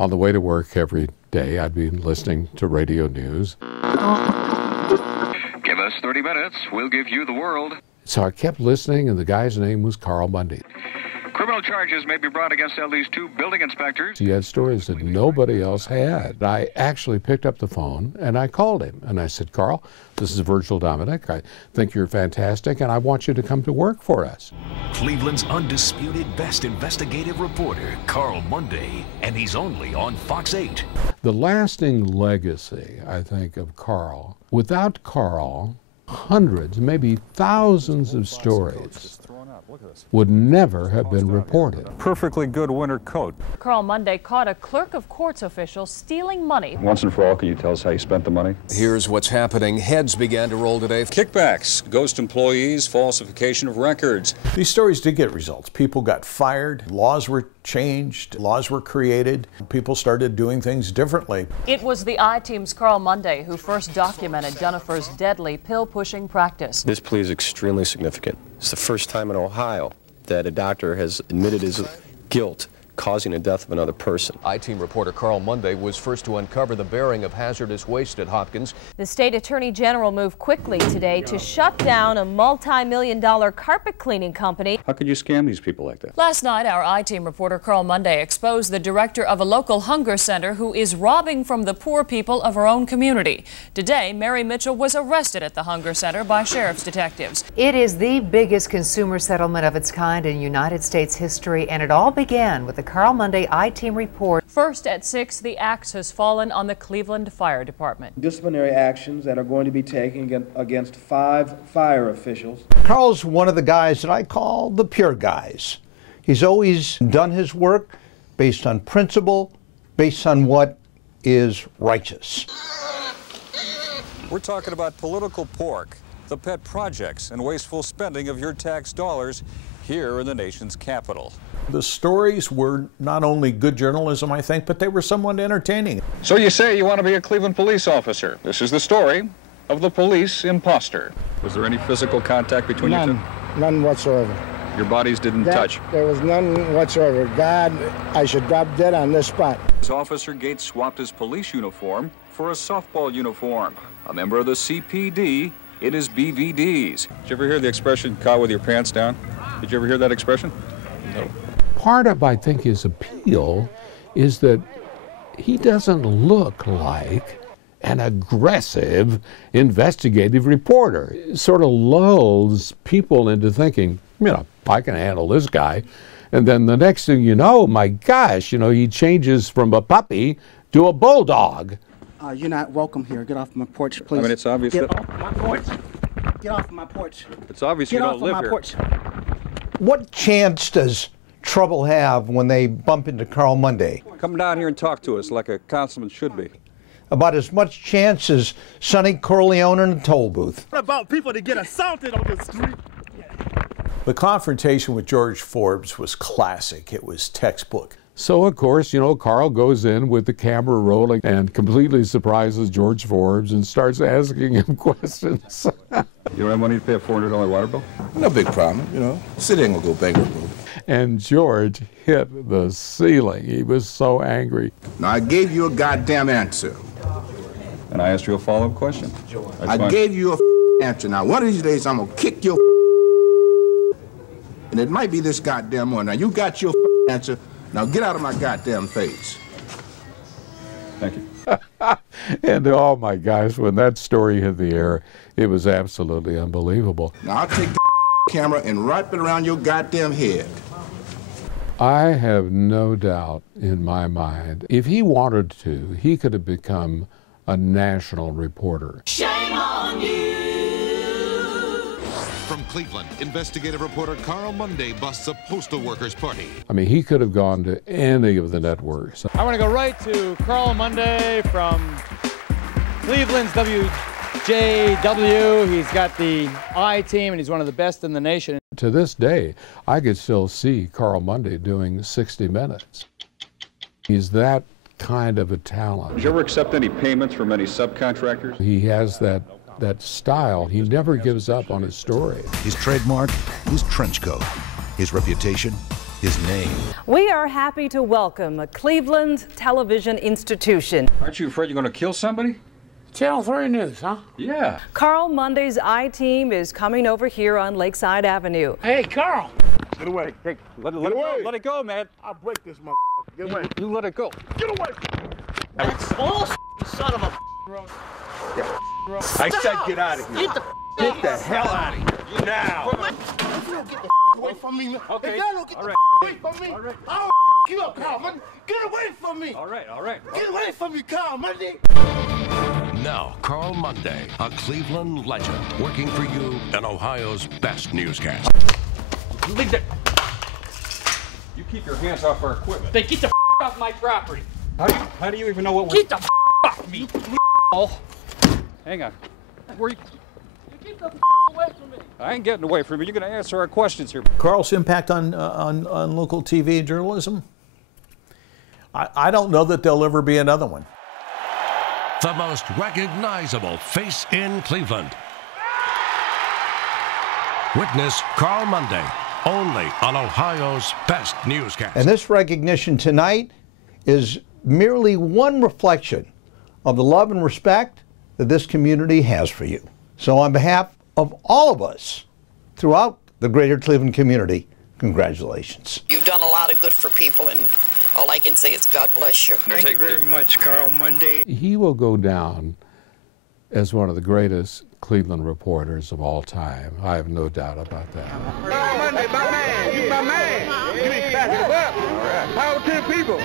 On the way to work every day, I'd be listening to radio news. Give us 30 minutes, we'll give you the world. So I kept listening, and the guy's name was Carl Mundy. Criminal charges may be brought against at least 2 building inspectors. He had stories that nobody else had. I actually picked up the phone, and I called him, and I said, Carl, this is Virgil Dominic. I think you're fantastic, and I want you to come to work for us. Cleveland's undisputed best investigative reporter, Carl Mundy, and he's only on Fox 8. The lasting legacy, I think, of Carl, without Carl, hundreds, maybe thousands of stories would never have been reported. Perfectly good winter coat. Carl Mundy caught a clerk of courts official stealing money. Once and for all, can you tell us how you spent the money? Here's what's happening. Heads began to roll today. Kickbacks, ghost employees, falsification of records. These stories did get results. People got fired, laws were changed, laws were created, people started doing things differently. It was the I-Team's Carl Mundy who first documented Jennifer's deadly pill-pushing practice. This plea is extremely significant. It's the first time in Ohio that a doctor has admitted his guilt causing the death of another person. I-Team reporter Carl Mundy was first to uncover the bearing of hazardous waste at Hopkins. The state attorney general moved quickly today to shut down a multi-million-dollar carpet cleaning company. How could you scam these people like that? Last night, our I-Team reporter Carl Mundy exposed the director of a local hunger center who is robbing from the poor people of her own community. Today, Mary Mitchell was arrested at the hunger center by sheriff's detectives. It is the biggest consumer settlement of its kind in United States history, and it all began with the Carl Mundy I-Team report. First at 6, the axe has fallen on the Cleveland Fire Department. Disciplinary actions that are going to be taken against 5 fire officials. Carl's one of the guys that I call the pure guys. He's always done his work based on principle, based on what is righteous. We're talking about political pork, the pet projects, and wasteful spending of your tax dollars here in the nation's capital. The stories were not only good journalism, I think, but they were somewhat entertaining. So you say you want to be a Cleveland police officer. This is the story of the police imposter. Was there any physical contact between you two? None whatsoever. Your bodies didn't touch? There was none whatsoever. God, I should drop dead on this spot. Officer Gates swapped his police uniform for a softball uniform. A member of the CPD in his BVDs. Did you ever hear the expression, caught with your pants down? Did you ever hear that expression? No. Part of, I think, his appeal is that he doesn't look like an aggressive investigative reporter. It sort of lulls people into thinking, you know, I can handle this guy. And then the next thing you know, my gosh, you know, he changes from a puppy to a bulldog. You're not welcome here. Get off my porch, please. I mean, it's obvious Get that... off my porch. Get off my porch. It's obvious Get you off don't live my here. Porch. What chance does trouble have when they bump into Carl Mundy? Come down here and talk to us like a councilman should be. About as much chance as Sonny Corleone in a toll booth. What about people that get assaulted on the street? The confrontation with George Forbes was classic. It was textbook. So, of course, you know, Carl goes in with the camera rolling and completely surprises George Forbes and starts asking him questions. You don't have money to pay a $400 water bill? No big problem, you know. City ain't gonna go bankrupt. And George hit the ceiling. He was so angry. Now, I gave you a goddamn answer. And I asked you a follow-up question. I gave you a answer. Now, one of these days, I'm gonna kick your and it might be this goddamn one. Now, you got your answer. Now, get out of my goddamn face. Thank you. And oh my gosh, when that story hit the air, it was absolutely unbelievable. Now, I'll take the camera and wrap it around your goddamn head. I have no doubt in my mind, if he wanted to, he could have become a national reporter. Shame on you! From Cleveland, investigative reporter Carl Mundy busts a postal workers party. I mean, he could have gone to any of the networks. I want to go right to Carl Mundy from Cleveland's WJW. He's got the I-Team, and he's one of the best in the nation. To this day, I could still see Carl Mundy doing 60 Minutes. He's that kind of a talent. Did you ever accept any payments from any subcontractors? He has that style. He never gives up on his story. His trademark, his trench coat. His reputation, his name. We are happy to welcome a Cleveland television institution. Aren't you afraid you're going to kill somebody? Channel 3 News, huh? Yeah. Carl Monday's I-Team is coming over here on Lakeside Avenue. Hey, Carl! Get away. Hey, let it go. Let it go, man. I'll break this motherfucker. Get away. You let it go. Get away. That's bullshit, son of a I said get out of here. Get the hell out of here. Now. If you don't get the away from me, okay. If y'all don't get the away from me, I'll you up, Carl Monday. Get away from me. All right. Get away from me, Carl Monday. Now, Carl Monday, a Cleveland legend, working for you in Ohio's best newscast. Leave that. You keep your hands off our equipment. They get the off my property. How do you even know what we're... Get the off me. Hang on. Where you... Get the away from me. I ain't getting away from you. You're going to answer our questions here. Carl's impact on local TV journalism? I don't know that there'll ever be another one. The most recognizable face in Cleveland. Witness Carl Monday, only on Ohio's best newscast. And this recognition tonight is merely one reflection of the love and respect that this community has for you. So on behalf of all of us throughout the greater Cleveland community, congratulations. You've done a lot of good for people, and all I can say is God bless you. Thank you very much, Carl Monday. He will go down as one of the greatest Cleveland reporters of all time. I have no doubt about that. Carl Monday, my man. You my man. You ain't backing him up. Power to the people.